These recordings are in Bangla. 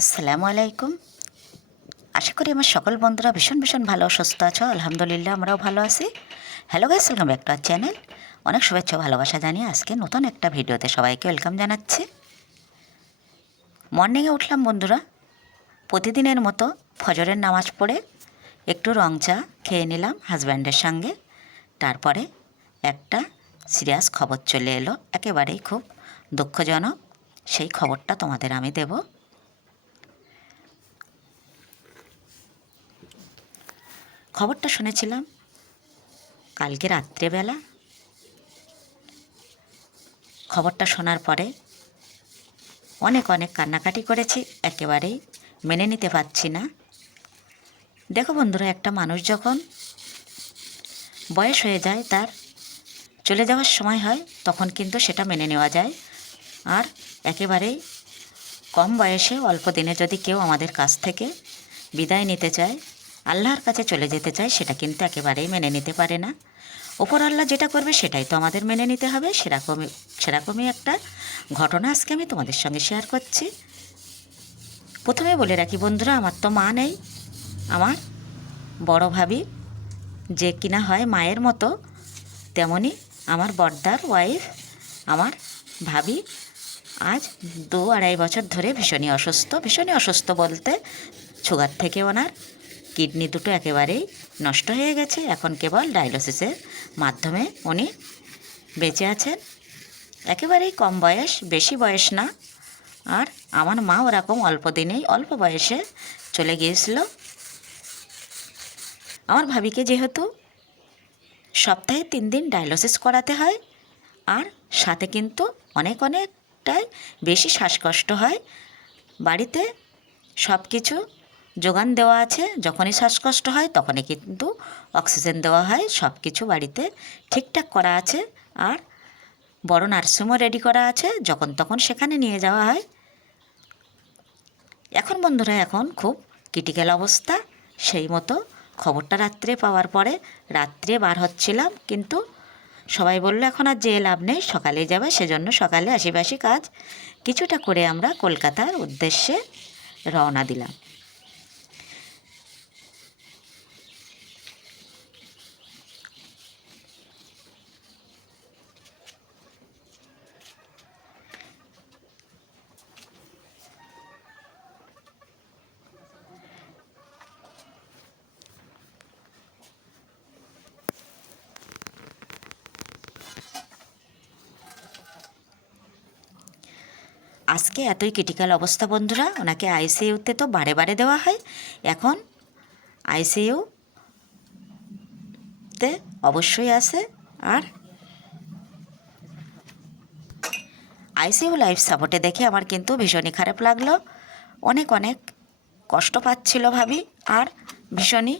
আসসালামু আলাইকুম। আশা করি আমার সকল বন্ধুরা ভীষণ ভীষণ ভালো সুস্থ আছো। আলহামদুলিল্লাহ আমরাও ভালো আছি। Hello guys, welcome back to our channel. অনেক শুভেচ্ছা ভালোবাসা জানিয়ে আজকে নতুন একটা ভিডিওতে সবাইকে ওয়েলকাম জানাচ্ছি। মর্নিংয়ে উঠলাম বন্ধুরা, প্রতিদিনের মতো ফজরের নামাজ পড়ে একটু রং চা খেয়ে নিলাম হাজব্যান্ডের সঙ্গে। তারপরে একটা সিরিয়াস খবর চলে এলো, একেবারেই খুব দুঃখজনক। সেই খবরটা তোমাদের আমি দেব। খবরটা শুনেছিলাম কালকে রাত্রেবেলা। খবরটা শোনার পরে অনেক অনেক কান্নাকাটি করেছি, একেবারেই মেনে নিতে পারছি না। দেখো বন্ধুরা, একটা মানুষ যখন বয়স হয়ে যায়, তার চলে যাওয়ার সময় হয়, তখন কিন্তু সেটা মেনে নেওয়া যায়। আর একেবারেই কম বয়সে অল্প দিনে যদি কেউ আমাদের কাছ থেকে বিদায় নিতে চায়, আল্লাহর কাছে চলে যেতে চায়, সেটা কিন্তু একেবারেই মেনে নিতে পারে না। ওপর আল্লাহ যেটা করবে সেটাই তো আমাদের মেনে নিতে হবে। সেরকমই একটা ঘটনা আজকে আমি তোমাদের সঙ্গে শেয়ার করছি। প্রথমে বলে রাখি বন্ধুরা, আমার তো মা নেই। আমার বড় ভাবি যে কিনা হয় মায়ের মতো, তেমনি আমার বড়দার ওয়াইফ আমার ভাবি আজ 2-2.5 বছর ধরে ভীষণই অসুস্থ বলতে সুগার থেকে ওনার কিডনি দুটো একেবারেই নষ্ট হয়ে গেছে। এখন কেবল ডায়ালিসিসের মাধ্যমে উনি বেঁচে আছেন। একেবারেই কম বয়স, বেশি বয়স না। আর আমার মা ওরকম অল্প বয়সে চলে গিয়েছিল। আমার ভাবিকে যেহেতু সপ্তাহে 3 দিন ডায়ালিসিস করাতে হয়, আর সাথে কিন্তু অনেকটাই বেশি শ্বাসকষ্ট হয়। বাড়িতে সব কিছু যোগান দেওয়া আছে, যখনই শ্বাসকষ্ট হয় তখনই কিন্তু অক্সিজেন দেওয়া হয়। সব কিছু বাড়িতে ঠিকঠাক করা আছে। আর বড় নার্সিংহোমও রেডি করা আছে, যখন তখন সেখানে নিয়ে যাওয়া হয়। এখন বন্ধুরা, এখন খুব ক্রিটিক্যাল অবস্থা। সেই মতো খবরটা রাত্রে পাওয়ার পরে রাত্রে বার হচ্ছিলাম, কিন্তু সবাই বলল এখন আর যেয়ে লাভ নেই, সকালেই যাবে। সেজন্য সকালে আশিপাশি কাজ কিছুটা করে আমরা কলকাতার উদ্দেশ্যে রওনা দিলাম। আজকে এতই ক্রিটিক্যাল অবস্থা বন্ধুরা, ওনাকে আইসিইউতে তো বারে বারে দেওয়া হয়। এখন আইসিইউতে অবশ্যই আছে। আর আইসিইউ লাইফ সাপোর্টে দেখে আমার কিন্তু ভীষণই খারাপ লাগলো। অনেক কষ্ট পাচ্ছিল ভাবি, আর ভীষণই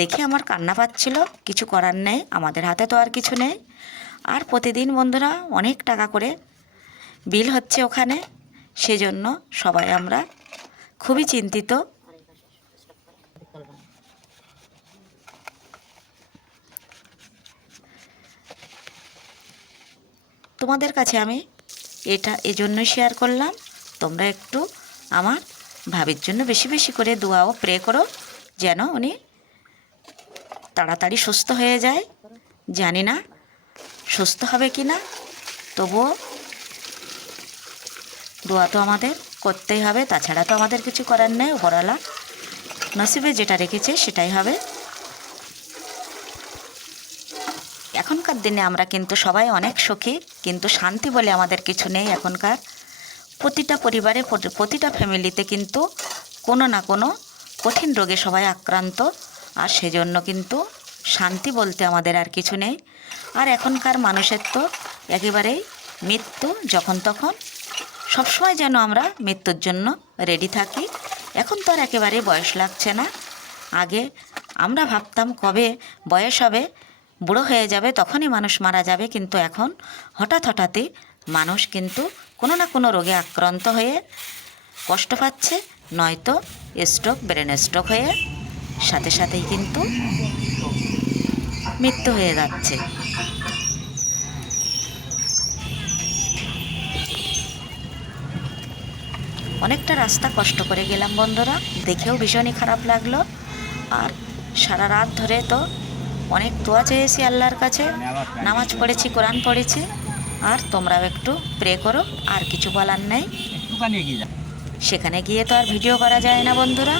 দেখে আমার কান্না পাচ্ছিল। কিছু করার নেই, আমাদের হাতে তো আর কিছু নেই। আর প্রতিদিন বন্ধুরা অনেক টাকা করে বিল হচ্ছে ওখানে। সেজন্য সবাই আমরা খুবই চিন্তিত। তোমাদের কাছে আমি এটা এজন্যই শেয়ার করলাম, তোমরা একটু আমার ভাবির জন্য বেশি বেশি করে দোয়া ও প্রে করো, যেন উনি তাড়াতাড়ি সুস্থ হয়ে যায়। জানি না সুস্থ হবে কি না, তবুও দোয়া তো আমাদের করতেই হবে, তাছাড়া তো আমাদের কিছু করার নেই। উপরওয়ালা নসিবে যেটা রেখেছে সেটাই হবে। এখনকার দিনে আমরা কিন্তু সবাই অনেক সুখী, কিন্তু শান্তি বলে আমাদের কিছু নেই এখনকার। প্রতিটা পরিবারে, প্রতিটা ফ্যামিলিতে কিন্তু কোনো না কোনো কঠিন রোগে সবাই আক্রান্ত। আর সেজন্য কিন্তু শান্তি বলতে আমাদের আর কিছু নেই। আর এখনকার মানুষের তো একেবারেই মৃত্যু যখন তখন, সবসময় যেন আমরা মৃত্যুর জন্য রেডি থাকি। এখন তো আর একেবারে বয়স লাগছে না। আগে আমরা ভাবতাম কবে বয়স হবে, বুড়ো হয়ে যাবে, তখনই মানুষ মারা যাবে। কিন্তু এখন হঠাৎই মানুষ কিন্তু কোনো না কোনো রোগে আক্রান্ত হয়ে কষ্ট পাচ্ছে, নয়তো স্ট্রোক, ব্রেন স্ট্রোক হয়ে সাথেই কিন্তু মৃত্যু হয়ে যাচ্ছে। অনেকটা রাস্তা কষ্ট করে গেলাম বন্ধুরা, দেখেও ভীষণই খারাপ লাগলো। আর সারা রাত ধরে তো অনেক দোয়া চেয়েছি আল্লাহর কাছে, নামাজ পড়েছি, কোরআন পড়েছি। আর তোমরাও একটু প্রে করো, আর কিছু বলার নেই। সেখানে গিয়ে তো আর ভিডিও করা যায় না বন্ধুরা,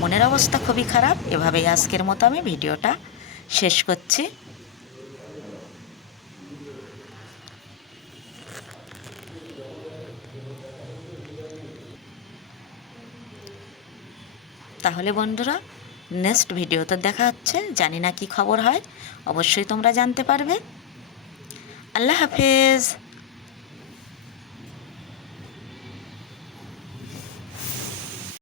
মনের অবস্থা খুবই খারাপ। এভাবেই আজকের মতো আমি ভিডিওটা শেষ করছি। তাহলে বন্ধুরা নেক্সট ভিডিওতে দেখা হচ্ছে, জানি না কি খবর হয়, অবশ্যই তোমরা জানতে পারবে। আল্লাহ হাফেজ।